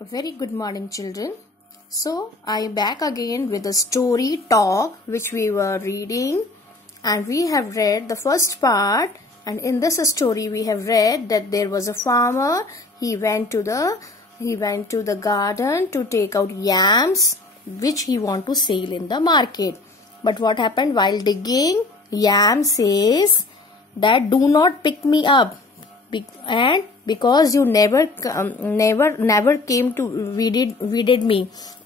A very good morning, children. So, I am back again with a story talk which we were reading, and we have read the first part. And in this story, we have read that there was a farmer. He went to the garden to take out yams, which he want to sell in the market. But what happened while digging? Yam says that do not pick me up, and because you never came to weeded me.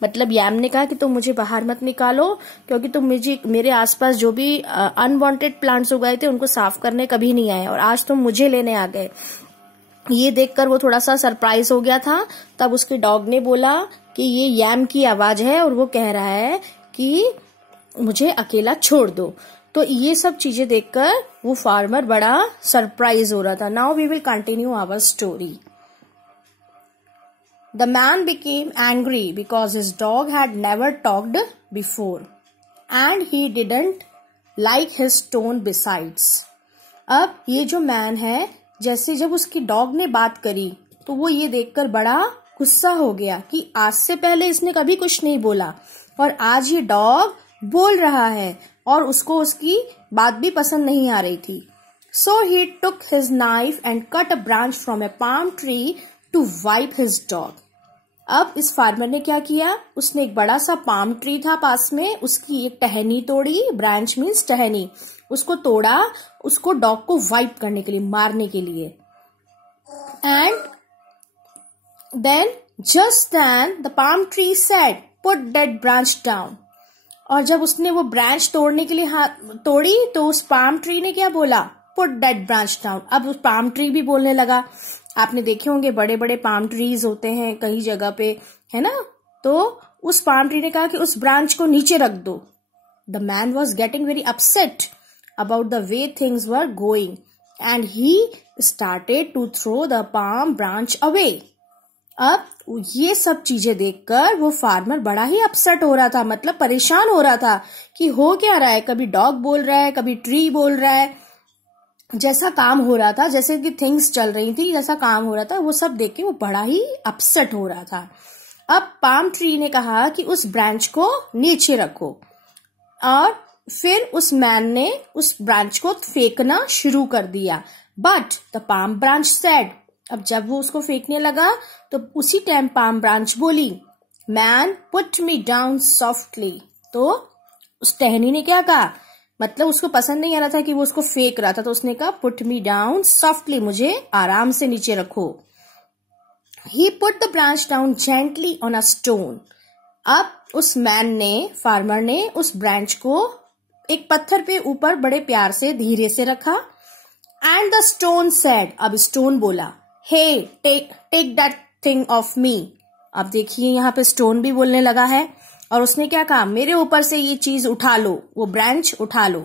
मतलब याम ने कहा कि तुम मुझे बाहर मत निकालो, क्योंकि तुम मेरे आसपास जो भी अनवांटेड प्लांट्स उगाए थे उनको साफ करने कभी नहीं आए, और आज तुम मुझे लेने आ गए। ये देखकर वो थोड़ा सा सरप्राइज हो गया था। तब उसके डॉग ने बोला कि ये याम की आवाज है और वो कह रहा है कि मुझे अकेला छोड़ दो। तो ये सब चीजें देखकर वो फार्मर बड़ा सरप्राइज हो रहा था। Now we will continue our story. The man became angry because his dog had never talked before and he didn't like his tone besides. अब ये जो मैन है, जैसे जब उसकी डॉग ने बात करी तो वो ये देखकर बड़ा गुस्सा हो गया कि आज से पहले इसने कभी कुछ नहीं बोला और आज ये डॉग बोल रहा है, और उसको उसकी बात भी पसंद नहीं आ रही थी। So he took his knife and cut a branch from a palm tree to wipe his dog. अब इस फार्मर ने क्या किया, उसने एक बड़ा सा पाम ट्री था पास में, उसकी एक टहनी तोड़ी, ब्रांच मीन्स टहनी, उसको तोड़ा, उसको डॉग को वाइप करने के लिए, मारने के लिए। And then just then the palm tree said put that branch down. और जब उसने वो ब्रांच तोड़ने के लिए तोड़ी तो उस पाम ट्री ने क्या बोला, पुट दैट ब्रांच डाउन। अब उस पाम ट्री भी बोलने लगा। आपने देखे होंगे बड़े बड़े पाम ट्रीज होते हैं कई जगह पे, है ना। तो उस पाम ट्री ने कहा कि उस ब्रांच को नीचे रख दो। The man was getting very upset about the way things were going and he started to throw the palm branch away. अब ये सब चीजें देखकर वो फार्मर बड़ा ही अपसेट हो रहा था, मतलब परेशान हो रहा था कि हो क्या रहा है। कभी डॉग बोल रहा है, कभी ट्री बोल रहा है, जैसा काम हो रहा था, जैसे कि थिंग्स चल रही थी, जैसा काम हो रहा था, वो सब देख के वो बड़ा ही अपसेट हो रहा था। अब पाम ट्री ने कहा कि उस ब्रांच को नीचे रखो, और फिर उस मैन ने उस ब्रांच को फेंकना शुरू कर दिया। But the palm branch said, अब जब वो उसको फेंकने लगा तो उसी टाइम पाम ब्रांच बोली, man put me down softly. तो उस टहनी ने क्या कहा, मतलब उसको पसंद नहीं आ रहा था कि वो उसको फेंक रहा था, तो उसने कहा पुट मी डाउन सॉफ्टली, मुझे आराम से नीचे रखो। He put the branch down gently on a stone. अब उस मैन ने, फार्मर ने, उस ब्रांच को एक पत्थर पे ऊपर बड़े प्यार से धीरे से रखा। एंड द स्टोन सेड, अब स्टोन बोला, hey take that thing off me. अब देखिए यहाँ पे स्टोन भी बोलने लगा है, और उसने क्या कहा, मेरे ऊपर से ये चीज उठा लो, वो ब्रांच उठा लो।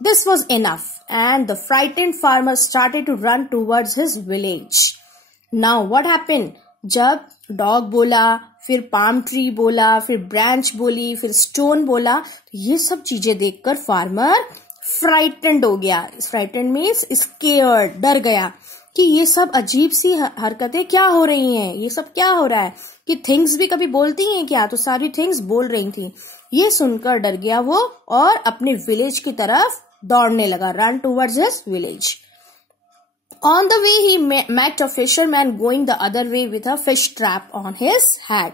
This was enough and the frightened farmer started to run towards his village. Now what happened, जब डॉग बोला, फिर पाम ट्री बोला, फिर ब्रांच बोली, फिर स्टोन बोला, तो ये सब चीजें देखकर फार्मर फ्राइटेंड हो गया। फ्राइटेंड मीन्स स्केयर्ड, डर गया कि ये सब अजीब सी हरकतें क्या हो रही हैं, ये सब क्या हो रहा है, कि थिंग्स भी कभी बोलती हैं क्या। तो सारी थिंग्स बोल रही थी। ये सुनकर डर गया वो और अपने विलेज की तरफ दौड़ने लगा, run towards his village. On the way he met a fisherman going the other way with a fish trap on his head.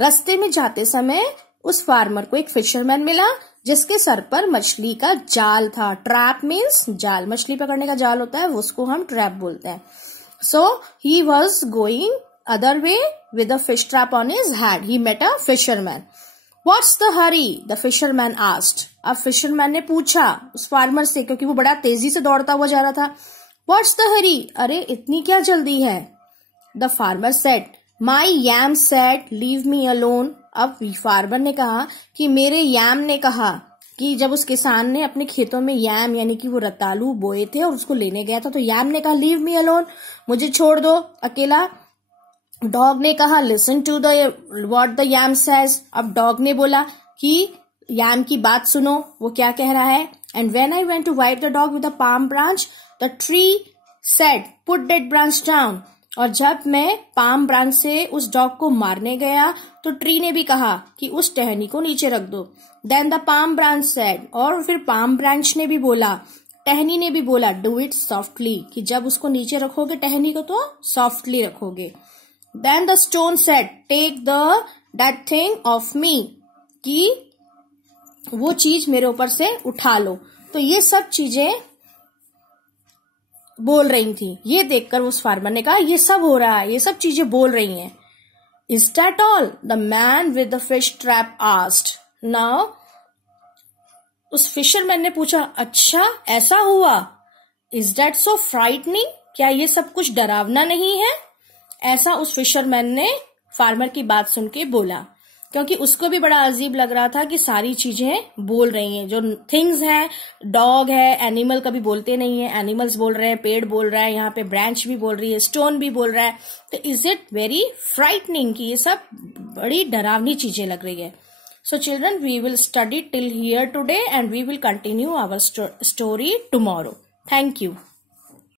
रास्ते में जाते समय उस फार्मर को एक फिशरमैन मिला जिसके सर पर मछली का जाल था। ट्रैप मीन्स जाल, मछली पकड़ने का जाल होता है, उसको हम ट्रैप बोलते हैं। So he was going other way with a fish trap on his head. He met a fisherman. What's the hurry, the fisherman asked. अब फिशरमैन ने पूछा उस फार्मर से, क्योंकि वो बड़ा तेजी से दौड़ता हुआ जा रहा था। व्हाट्स द हरी, अरे इतनी क्या जल्दी है। The farmer said, my yam said leave me alone. अब फार्मर ने कहा कि मेरे यैम ने कहा, कि जब उस किसान ने अपने खेतों में यैम यानी कि वो रतालू बोए थे और उसको लेने गया था, तो यैम ने कहा लीव मी अलोन, मुझे छोड़ दो अकेला। डॉग ने कहा listen to the what the yam says. अब डॉग ने बोला कि यैम की बात सुनो, वो क्या कह रहा है। And when I went to wipe the dog with a palm branch the tree said put that branch down. और जब मैं पाम ब्रांच से उस डॉग को मारने गया तो ट्री ने भी कहा कि उस टहनी को नीचे रख दो। Then the palm branch said, और फिर पाम ब्रांच ने भी बोला, टहनी ने भी बोला, डू इट सॉफ्टली, कि जब उसको नीचे रखोगे टहनी को तो सॉफ्टली रखोगे। Then the stone said, take that thing off me, कि वो चीज मेरे ऊपर से उठा लो। तो ये सब चीजें बोल रही थी। ये देखकर उस फार्मर ने कहा, ये सब हो रहा है, ये सब चीजें बोल रही हैं। Is that all? The man with the fish trap asked. Now उस फिशरमैन ने पूछा, अच्छा ऐसा हुआ? Is that so frightening? क्या ये सब कुछ डरावना नहीं है? ऐसा उस फिशरमैन ने फार्मर की बात सुन के बोला, क्योंकि उसको भी बड़ा अजीब लग रहा था कि सारी चीजें बोल रही हैं। जो थिंग्स हैं, डॉग है, एनिमल कभी बोलते नहीं है, एनिमल्स बोल रहे हैं, पेड़ बोल रहा है, यहाँ पे ब्रांच भी बोल रही है, स्टोन भी बोल रहा है। तो इज इट वेरी फ्राइटनिंग कि ये सब बड़ी डरावनी चीजें लग रही है। So children, we will study till here today and we will continue our story tomorrow. Thank you.